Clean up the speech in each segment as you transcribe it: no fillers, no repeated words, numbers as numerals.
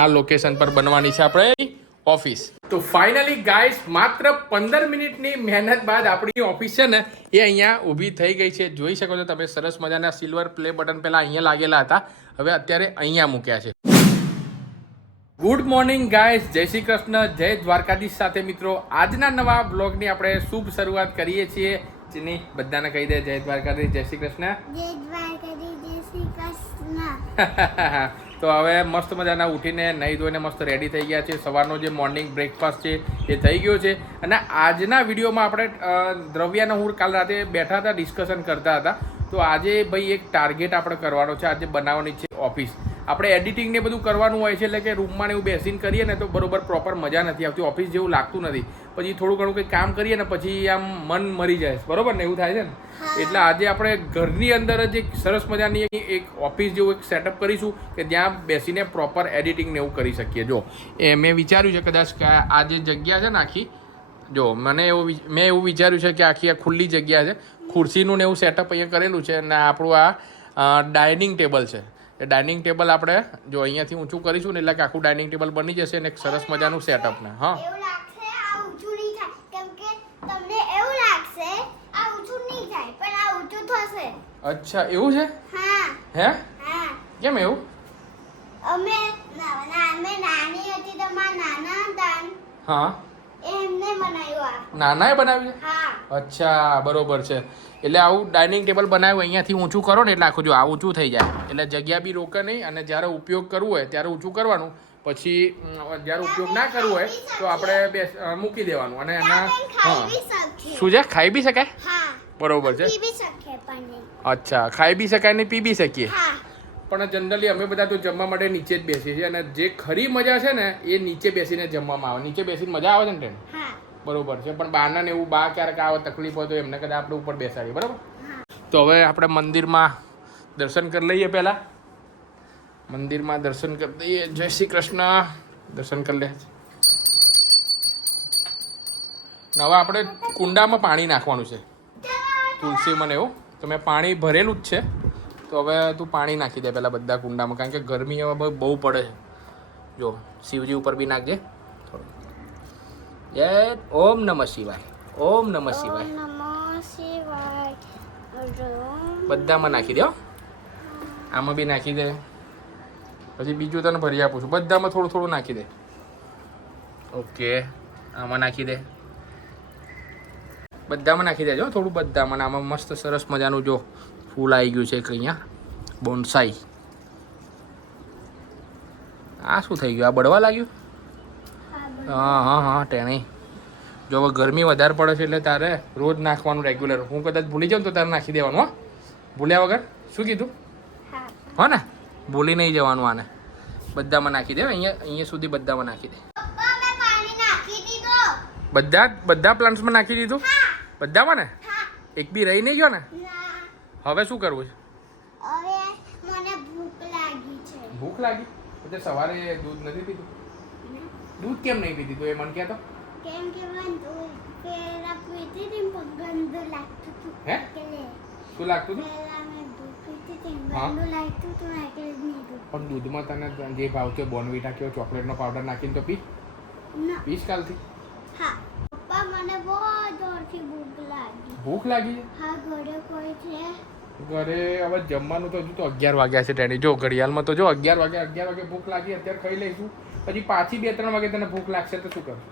આ લોકેશન પર બનવાની છે આપણે ઓફિસ. તો ફાઇનલી ગાઈસ માત્ર 15 મિનિટની મહેનત બાદ આપણી ઓફિસ છે ને એ અહીંયા ઊભી થઈ ગઈ છે. જોઈ શકો છો તમે સરસ મજાના સિલ્વર પ્લે બટન પહેલા અહીંયા લાગેલા હતા, હવે અત્યારે અહીંયા મૂક્યા છે. ગુડ મોર્નિંગ ગાઈસ, જય શ્રી કૃષ્ણ, જય દ્વારકાધીશ સાથે મિત્રો. આજના નવા બ્લોગની આપણે શુભ શરૂઆત કરીએ છીએ. જેની બધાને કહી દે જય દ્વારકાધીશ, જય શ્રી કૃષ્ણ. જય દ્વારકાધીશ, જય શ્રી કૃષ્ણ. તો હવે મસ્ત મજાના ઉઠીને નહીં ધોઈને મસ્ત રેડી થઈ ગયા છે. સવારનો જે મોર્નિંગ બ્રેકફાસ્ટ છે એ થઈ ગયો છે. અને આજના વિડીયોમાં આપણે દ્રવ્યાને હું કાલ રાતે બેઠા હતા, ડિસ્કશન કરતા હતા. તો આજે ભાઈ એક ટાર્ગેટ આપણે કરવાનો છે. આજે બનાવવાની છે ઓફિસ. આપણે એડિટિંગ ને બધું કરવાનું હોય છે, એટલે કે રૂમમાં એવું બેસીને કરીએ ને તો બરોબર પ્રોપર મજા નથી આવતી, ઓફિસ જેવું લાગતું નથી. પછી થોડું ઘણું કંઈ કામ કરીએ ને પછી આમ મન મરી જાય, બરોબર ને, એવું થાય છે ને. એટલે આજે આપણે ઘરની અંદર જ એક સરસ મજાની એક ઓફિસ જેવું એક સેટઅપ કરીશું કે ત્યાં બેસીને પ્રોપર એડિટિંગ ને એવું કરી શકીએ. જો એ મેં વિચાર્યું છે કદાચ કે આ જે જગ્યા છે ને આખી, જો મેં એવું વિચાર્યું છે કે આખી આ ખુલ્લી જગ્યા છે, ખુરશીનું ને એવું સેટઅપ અહીંયા કરેલું છે. અને આપણું આ ડાઇનિંગ ટેબલ છે. એ ડાઇનિંગ ટેબલ આપણે જો અહીંયાથી ઊંચું કરીશું ને એટલે કે આખું ડાઇનિંગ ટેબલ બની જશે ને એક સરસ મજાનું સેટઅપ ને. હા, એવું લાગશે આ ઊંચું નહીં થાય, કેમ કે તમને એવું લાગશે આ ઊંચું નહીં થાય, પણ આ ઊંચું થશે. અચ્છા એવું છે? હા. હે? હા. કેમ એવું? અમે નાની હતી તો મારા નાના હતા. હા, એમને બનાવ્યું આ. નાનાએ બનાવ્યું છે? હા. અચ્છા, બરોબર છે. એટલે આવું ડાઇનિંગ ટેબલ બનાવ્યું, અહીંયાથી ઊંચું કરો ને એટલે આખું જો આ ઊંચું થઈ જાય, એટલે જગ્યા બી રોકે નહીં. અને જ્યારે ઉપયોગ કરવું હોય ત્યારે ઊંચું કરવાનું, પછી જ્યારે ઉપયોગ ના કરવું હોય તો આપણે મૂકી દેવાનું. અને એના હા, શું છે, ખાઈ બી શકાય? હા. બરોબર છે. પી બી શકે પણ. અચ્છા, ખાઈ બી શકાય ને પી બી શકીએ. હા. પણ જનરલી અમે બધા તો જમવા માટે નીચે જ બેસીએ છીએ. અને જે ખરી મજા છે ને એ નીચે બેસીને જમવામાં આવે. નીચે બેસીને મજા આવે છે ને? હા. બરોબર છે. પણ બહારના ને એવું બહાર ક્યારેક આવે તકલીફ હોય તો એમને કદાચ આપણે ઉપર બેસાડીએ, બરાબર. તો હવે આપણે મંદિરમાં દર્શન કરી લઈએ. પહેલાં મંદિરમાં દર્શન કરી દઈએ. જય શ્રી કૃષ્ણ. દર્શન કરી લે. હવે આપણે કુંડામાં પાણી નાખવાનું છે, તુલસી મને એવું. તો મેં પાણી ભરેલું જ છે. તો હવે તું પાણી નાખી દે પહેલાં બધા કુંડામાં, કારણ કે ગરમી હવે બહુ પડે છે. જો શિવજી ઉપર બી નાખજે. જય ઓમ નમઃ શિવાય, ઓમ નમઃ શિવાય. નમઃ શિવાય. બધામાં નાખી દે. આમાં બી નાખી દે. પછી બીજું તને ભરી આપું છું. બધામાં થોડું થોડું નાખી દે. ઓકે, આમાં નાખી દે. બધામાં નાખી દેજો થોડું, બધામાં. આમાં મસ્ત સરસ મજાનું જો ફૂલ આવી ગયું છે એક અહીંયા, બોન્સાઈ. આ શું થઈ ગયું? આ બળવા લાગ્યું? હા હા હા, ટેણી. જો હવે ગરમી વધારે પડે છે એટલે તારે રોજ નાખવાનું રેગ્યુલર. હું કદાચ ભૂલી જાઉં તો તારે નાખી દેવાનું. હો, ભૂલ્યા વગર. શું કીધું? હો ને, ભૂલી નહીં જવાનું. આને બધામાં નાખી દે. અહીંયા સુધી બધામાં નાખી દે. બધા પ્લાન્ટ્સમાં નાખી દીધું? બધામાં ને? એક બી રહી નહીં ગયો ને? હવે શું કરવું છે? હવે મને ભૂખ લાગી છે. ભૂખ લાગી? એટલે સવારે દૂધ નથી પીધું? દૂધ કેમ નહીં પીધી? તો એ મને કહેતો. કેમ કે મને દૂધ પેલા પીતી હતી પણ ગંદુ લાગતું હતું. હે? એટલે શું લાગતું હતું? પેલા મેં દૂધ પીતી હતી હા. ગંદુ લાગતું હતું એટલે જ નહીં દૂધ. પણ દૂધમાં તને જે ભાવતો બોર્નવિટા કેવો ચોકલેટનો પાવડર નાખીને તો પી. ના. પીશ કાલથી. હા. પપ્પા મને બહુ જોરથી ભૂખ લાગી. ભૂખ લાગી છે? હા, ઘરે કોઈ છે? ઘરે હવે જમવાનું તો હજુ તો 11 વાગ્યા છે ટેણી. જો ઘડિયાળમાં તો જો 11 વાગે ભૂખ લાગી. અત્યારે ખાઈ લઈશું, પછી પાછી 2-3 વાગે તને ભૂખ લાગશે તો શું કરશું?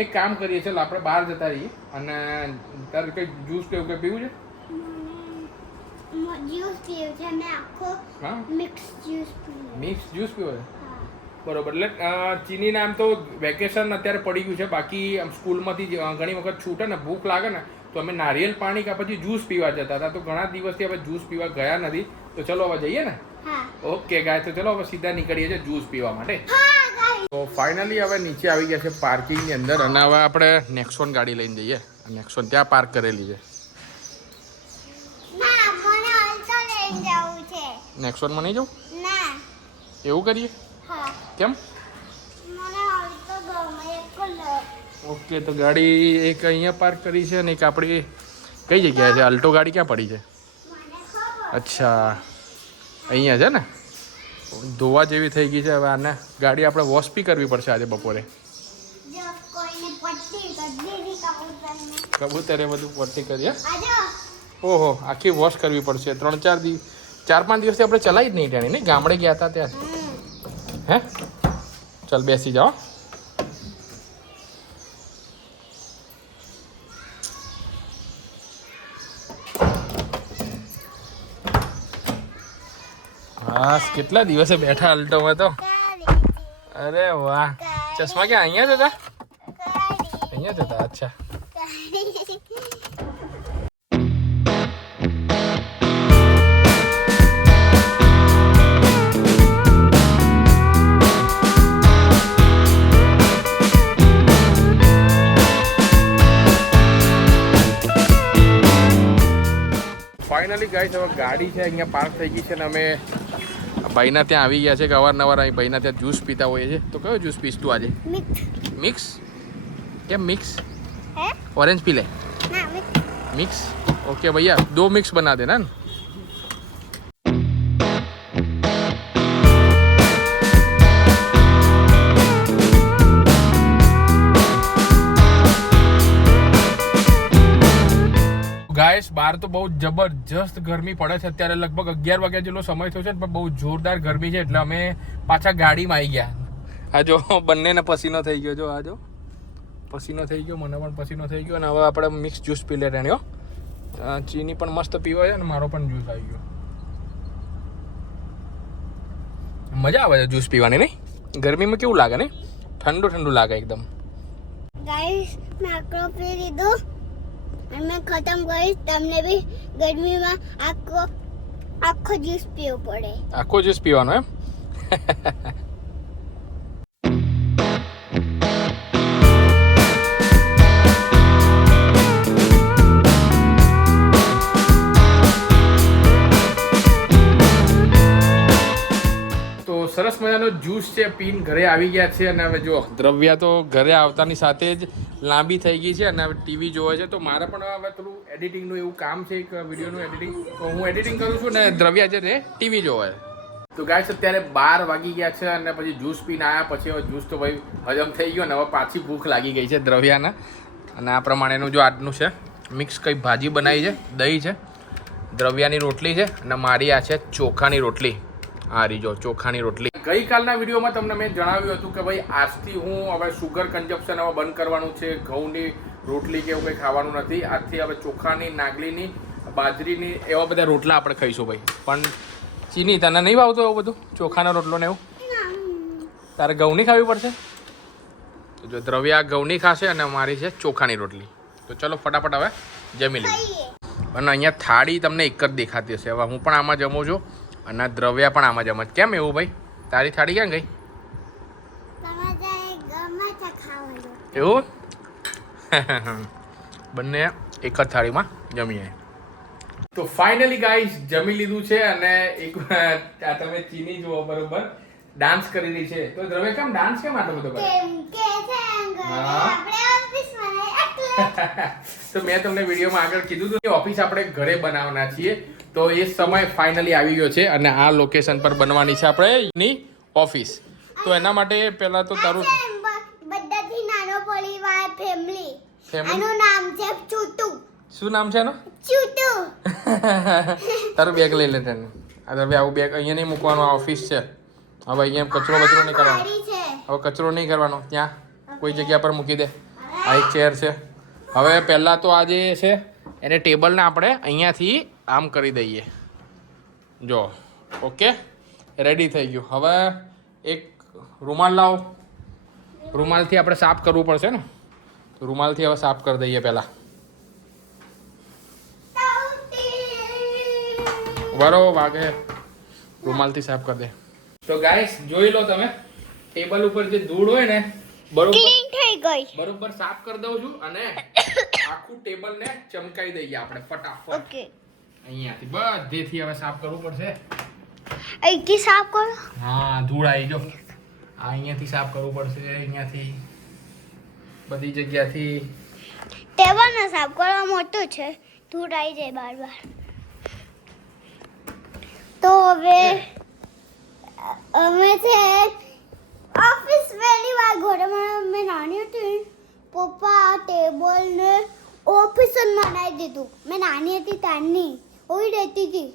એક કામ કરીએ, ચાલ આપણે બહાર જતા રહીએ. અને તારે કંઈ જ્યુસ કે એવું કંઈ પીવું છે? જ્યુસ પીવું છે. મેં આખો હા, મિક્સ જ્યુસ પીવું. મિક્સ જ્યુસ પીવો છે? હા. બરોબર. એટલે ચીનીના આમ તો વેકેશન અત્યારે પડી ગયું છે. બાકી આમ સ્કૂલમાંથી ઘણી વખત છૂટે ને ભૂખ લાગે ને તો અમે નારિયેલ પાણી કે પછી જ્યુસ પીવા જતા હતા. તો ઘણા દિવસથી હવે જ્યુસ પીવા ગયા નથી. તો ચલો હવે જઈએ ને. હા. ઓકે ગાય, તો ચલો હવે સીધા નીકળીએ છીએ જ્યુસ પીવા માટે. હા ગાઈસ. તો ફાઇનલી હવે નીચે આવી ગયા છે પાર્કિંગની અંદર. અને હવે આપણે નેક્સોન ગાડી લઈને જઈએ. નેક્સોન ત્યાં પાર્ક કરેલી છે. ના, મને અલ્ટો લઈને જવું છે. નેક્સોનમાં નહીં જવું? ના. એવું કરીએ? હા. કેમ? મને અલ્ટો ગમે કલર. ઓકે, તો ગાડી એક અહીંયા પાર્ક કરી છે અને એક આપણી કઈ જગ્યાએ છે? અલ્ટો ગાડી ક્યાં પડી છે? મને ખબર. અચ્છા, અહીંયા છે ને? ધોવા જેવી થઈ ગઈ છે. હવે આને ગાડી આપણે વોશ બી કરવી પડશે આજે બપોરે. જો કોઈને પટ્ટી કરી દીધી કબૂતરને. કબૂતરે બધું પટ્ટી કરી. આજો ઓહો, આખી વોશ કરવી પડશે. 4-5 દિવસથી આપણે ચલાવી જ નહીં ત્યાંની નહીં, ગામડે ગયા હતા ત્યાં. હે ચાલ બેસી જાઓ. હા, કેટલા દિવસે બેઠા અલ્ટોમાં તો. અરે વાહ, ચશ્મા ક્યાં અહીંયા જ હતા? અહીંયા જ હતા. અચ્છા. ફાઇનલી ગાઈસ હવે ગાડી છે અહીંયા પાર્ક થઈ ગઈ છે ને અમે ભાઈના ત્યાં આવી ગયા છે કે અવારનવાર અહીં ભાઈના ત્યાં જ્યુસ પીતા હોઈએ છે. તો કયો જ્યુસ પીસ તું આજે? મિક્સ. કેમ મિક્સ? ऑरेंज पी ले ના मिक्स. ओके भैया 2 मिक्स बना देना ना. ગાઈસ બહાર તો બહુ જબરજસ્ત ગરમી પડે છે અત્યારે. લગભગ 11 વાગ્યા જેટલો સમય થયો છે પણ બહુ જોરદાર ગરમી છે એટલે અમે પાછા ગાડીમાં આવી ગયા. આ જો બંનેને પસીનો થઈ ગયો. જો આ જો પસીનો થઈ ગયો, મને પણ પસીનો થઈ ગયો. અને હવે આપણે મિક્સ જ્યુસ પી લે રેણ્યો. ચીની પણ મસ્ત પીવાય છે અને મારો પણ જ્યુસ આવી ગયો. મજા આવે છે જ્યુસ પીવાની નહીં? ગરમીમાં કેવું લાગે નહીં? ઠંડુ ઠંડુ લાગે એકદમ. ગાઈસ મેં આખો પી લીધું અને મેં ખતમ કરીશ. તમને બી ગરમીમાં આખો જ્યુસ પીવો પડે. આખો જ્યુસ પીવાનો એમ? સરસ મજાનો જ્યુસ છે પીન ઘરે આવી ગયા છે. અને હવે જો દ્રવ્યા તો ઘરે આવતાની સાથે જ લાંબી થઈ ગઈ છે અને હવે ટીવી જોવે છે. તો મારે પણ હવે થોડું એડિટિંગનું એવું કામ છે, એક વિડીયોનું એડિટિંગ. તો હું એડિટિંગ કરું છું ને દ્રવ્યા છે તે ટીવી જોવે. તો ગાઈસ અત્યારે 12 વાગી ગયા છે અને પછી જ્યુસ પીને આવ્યા. પછી હવે જ્યુસ તો ભાઈ હજમ થઈ ગયો ને હવે પાછી ભૂખ લાગી ગઈ છે દ્રવ્યાને. અને આ પ્રમાણેનું જો આજનું છે મિક્સ કંઈ ભાજી બનાવી છે, દહીં છે, દ્રવ્યાની રોટલી છે અને મારી આ છે ચોખાની રોટલી. આ રીજો ચોખાની રોટલી. ગઈકાલના વિડીયોમાં તમને મેં જણાવ્યું હતું કે ભાઈ આજથી હું હવે શુગર કન્ઝપ્શન હવે બંધ કરવાનું છે. ઘઉંની રોટલી કે એવું કંઈ ખાવાનું નથી. આજથી હવે ચોખાની, નાગલીની, બાજરીની એવા બધા રોટલા આપણે ખાઈશું ભાઈ. પણ ચીની તને નહીં ભાવતો એવું બધું ચોખાનો રોટલો ને એવું? તારે ઘઉંની ખાવી પડશે. તો જો દ્રવ્યા ઘઉંની ખાશે અને મારી છે ચોખાની રોટલી. તો ચલો ફટાફટ હવે જમી લઈએ. અને અહીંયા થાળી તમને એક જ દેખાતી હશે. હવે હું પણ આમાં જમું છું અને દ્રવ્યા પણ આમાં જમત. કેમ એવું ભાઈ? તારી થાળી ક્યાં ગઈ? એવું? બંને એક જ થાળીમાં જમીએ. તો ફાઇનલી ગાઈસ જમી લીધું છે અને એક આ તમે ચીની જુઓ બરોબર ડાન્સ કરી રહી છે. તો દ્રવ્ય કેમ ડાન્સ કેમ આટલો બધો કરે? તો મેં તમને વિડીયોમાં આગળ કીધું હતું કે ઓફિસ આપણે ઘરે બનાવવાના છીએ. તો એ સમય ફાઇનલી આવી ગયો છે અને આ લોકેશન પર બનવાની છે આપણે ઓફિસ. તો એના માટે પહેલા તો તારું બધાથી નાનો પરિવાર ફેમિલી. એનું નામ છે ચૂટુ. શું નામ છે એનું? ચૂટુ. તારું બેગ લઈ લે તને. આ હવે આવું બેગ અહીંયા નહીં મૂકવાનું. આ ઓફિસ છે. હવે અહીંયા કચરો નહીં કરવાનો. હવે કચરો નહીં કરવાનો. ત્યાં કોઈ જગ્યા પર મૂકી દે. આ એક ચેર છે. હવે પહેલાં તો આ જે છે એને ટેબલને આપણે અહીંયાથી આમ કરી દઈએ. જો ઓકે રેડી થઈ ગયું. હવે એક રૂમાલ લાવો. રૂમાલથી આપણે સાફ કરવું પડશે ને. તો રૂમાલથી હવે સાફ કરી દઈએ પહેલાં. બરો વાગે રૂમાલથી સાફ કરી દે. તો ગાઈસ જોઈ લો તમે ટેબલ ઉપર જે ધૂળ હોય ને બરોબર બરોબર સાફ કરી દઉં છું અને આખું ટેબલને ચમકાઈ દઈએ આપણે ફટાફટ. ઓકે અહીંયાથી બધેથી હવે સાફ કરવું પડશે. અહીંથી સાફ કરો. હા ધૂળ આવી જો. અહીંયાથી સાફ કરવું પડશે. અહીંયાથી બધી જગ્યાથી. ટેબલને સાફ કરવા મોટું છે. ધૂળ આવી જાય બાર. તો હવે અમે છે ઓફિસ પહેલી વાર ઘરમાં મેં નાની હતી પપ્પા આ ટેબલ ને ઓફિસ જ બનાવી દીધું મેં નાની હતી તારની ઓઈ રહેતી હતી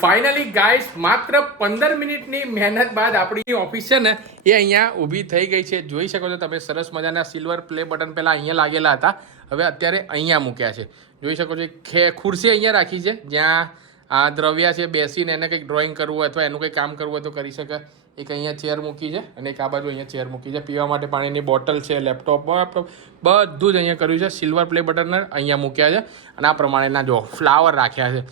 ફાઇનલી ગાઈસ માત્ર 15 મિનિટની મહેનત બાદ આપણી ઓફિસ છે ને એ અહીંયા ઊભી થઈ ગઈ છે. જોઈ શકો છો તમે સરસ મજાના સિલ્વર પ્લે બટન પહેલાં અહીંયા લાગેલા હતા, હવે અત્યારે અહીંયા મૂક્યા છે. જોઈ શકો છો ખુરશી અહીંયા રાખી છે જ્યાં આ દ્રવ્યા છે બેસીને એને કંઈક ડ્રોઈંગ કરવું હોય અથવા એનું કંઈક કામ કરવું હોય તો કરી શકે. એક અહીંયા ચેર મૂકી છે અને એક આ બાજુ અહીંયા ચેર મૂકી છે. પીવા માટે પાણીની બોટલ છે, લેપટોપ બધું જ અહીંયા કર્યું છે. સિલ્વર પ્લે બટન અહીંયા મૂક્યા છે અને આ પ્રમાણેના જો ફ્લાવર રાખ્યા છે.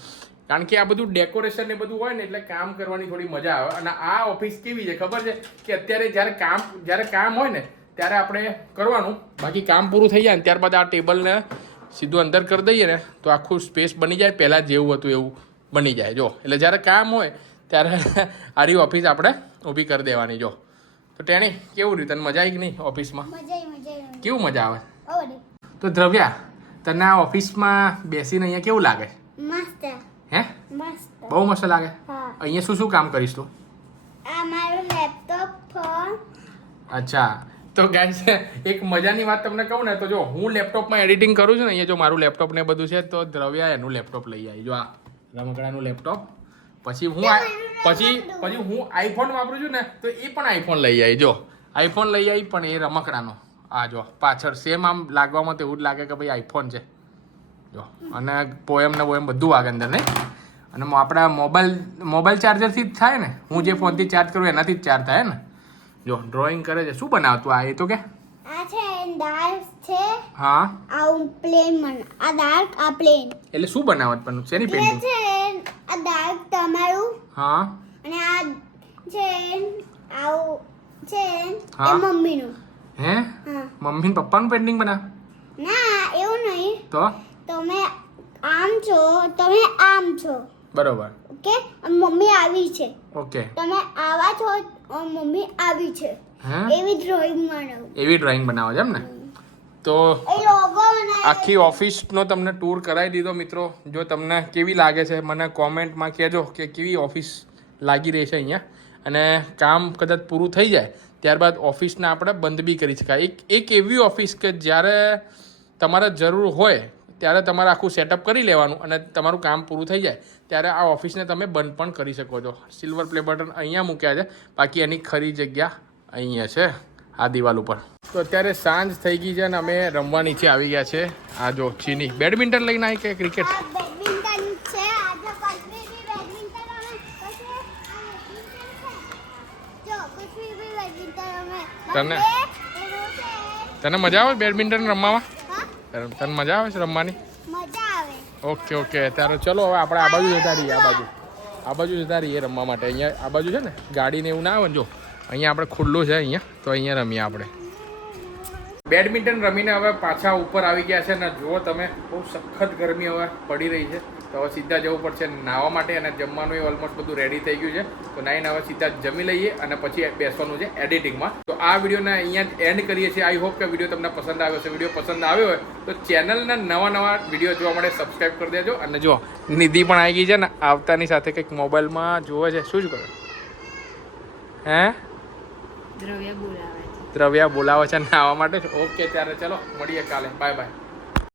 કારણ કે આ બધું ડેકોરેશન ને બધું હોય ને એટલે કામ કરવાની થોડી મજા આવે. અને આ ઓફિસ કેવી છે ખબર છે કે અત્યારે જ્યારે કામ હોય ને ત્યારે આપણે કરવાનું, બાકી કામ પૂરું થઈ જાય ને ત્યારબાદ આ ટેબલને સીધું અંદર કરી દઈએ ને તો આખું સ્પેસ બની જાય, પહેલાં જેવું હતું એવું બની જાય. જો એટલે જ્યારે કામ હોય ત્યારે આરી ઓફિસ આપણે ઊભી કરી દેવાની. જો તો ટેણી કેવું રહ્યું, તને મજા આવી કે નહીં ઓફિસમાં? કેવું મજા આવે? તો દ્રવ્યા, તને આ ઓફિસમાં બેસીને અહીંયા કેવું લાગે? મસ્ત. હે? મસ્ત. બહુ મસ્ત લાગે. હા. અહીંયા શું શું કામ કરીશ તું? આ મારું લેપટોપ ફોન. અચ્છા, તો ગાઈસ એક મજાની વાત તમને કહું ને તો જો હું લેપટોપમાં એડિટિંગ કરું છું ને, અહીંયા જો મારું લેપટોપ ને બધું છે તો દ્રવ્યા એનું લેપટોપ લઈ આવી. જો આ રમકડાનું લેપટોપ. પછી હું આઈફોન વાપરું છું ને તો એ પણ આઈફોન લઈ આવી. જો આઈફોન લઈ આવી પણ એ રમકડાનો. આ જો પાછળ સેમ આમ લાગવામાં તો એવું જ લાગે કે ભાઈ આઈફોન છે. જો અને પોએમ ને પોએમ બધું વાગે અંદર નહીં. અને આપણા મોબાઈલ ચાર્જરથી જ થાય ને, હું જે ફોનથી ચાર્જ કરું એનાથી જ ચાર્જ થાય ને. જો ડ્રોઈંગ કરે છે. શું બનાવતું આ? એ તો કે આ છે ડાર્ક છે. હા, આ પ્લેન આ ડાર્ક આ પ્લેન. એટલે શું બનાવત પણ શેની એ પેઇન્ટિંગ? છે આ ડાર્ક તમારું. હા. અને આ છે આવું છે હા. એ મમ્મીનું. હે? હા. મમ્મી ને પપ્પાનું પેઇન્ટિંગ બનાવ? ના એવું નહીં. તો તમે આમ છો, તમે આમ છો. બરોબર. ઓકે, મમ્મી આવી છે. ઓકે. તમે આવા છો, મમ્મી આવી છે. હે? એવી ડ્રોઈંગ બનાવું. એવી ડ્રોઈંગ બનાવો છે એમ ને? તો એ લોગો બનાવ્યો. આખી ઓફિસનો તમને ટૂર કરાવી દીધો મિત્રો. જો તમને કેવી લાગે છે મને કોમેન્ટમાં કહેજો કે કેવી ઓફિસ લાગી રહી છે અહીંયા. અને કામ કદાચ પૂરું થઈ જાય ત્યારબાદ ઓફિસને આપણે બંધ બી કરી શકાય. એક એવી ઓફિસ કે જ્યારે તમારે જરૂર હોય ત્યારે તમારે આખું સેટઅપ કરી લેવાનું અને તમારું કામ પૂરું થઈ જાય ત્યારે આ ઓફિસને તમે બંધ પણ કરી શકો છો. સિલ્વર પ્લે બટન અહીંયા મૂક્યા છે, બાકી એની ખરી જગ્યા અહીંયા છે આ દિવાલ ઉપર. તો અત્યારે સાંજ થઈ ગઈ છે અને અમે રમવા નીચે આવી ગયા છે. આ જો ચીની બેડમિન્ટન લઈને આવી કે ક્રિકેટ? આ બેડમિન્ટન છે. આજે કશ્મીરી બેડમિન્ટન અમે પછી આ બેડમિન્ટન છે. જો કશ્મીરી બેડમિન્ટન અમે તને મજા આવે બેડમિન્ટન રમવામાં? હા, તને મજા આવે છે રમવાની? મજા આવે. ઓકે ત્યારે ચલો હવે આપણે આ બાજુ જતા રહીએ. આ બાજુ જતા રહીએ રમવા માટે. અહીંયા આ બાજુ છે ને ગાડીને એવું ના આવે ને, જો અહીંયા આપણે ખુલ્લું છે અહીંયા, તો અહીંયા રમીએ આપણે. બેડમિન્ટન રમીને હવે પાછા ઉપર આવી ગયા છે ને જુઓ તમે બહુ સખત ગરમી હવે પડી રહી છે. તો હવે સીધા જવું પડશે નાહવા માટે અને જમવાનું એ ઓલમોસ્ટ બધું રેડી થઈ ગયું છે. તો નાહીને હવે સીધા જમી લઈએ અને પછી બેસવાનું છે એડિટિંગમાં. તો આ વિડીયોને અહીંયા જ એન્ડ કરીએ છીએ. આઈ હોપ કે વિડીયો તમને પસંદ આવ્યો છે. વિડીયો પસંદ આવ્યો હોય તો ચેનલના નવા વિડીયો જોવા માટે સબસ્ક્રાઈબ કરી દેજો. અને જો નિધિ પણ આવી ગઈ છે ને આવતાની સાથે કંઈક મોબાઈલમાં જોવે છે. શું જ કરે? હે? દ્રવ્યા બોલાવે છે નાહવા માટે. ઓકે ત્યારે ચલો મળીએ કાલે. બાય.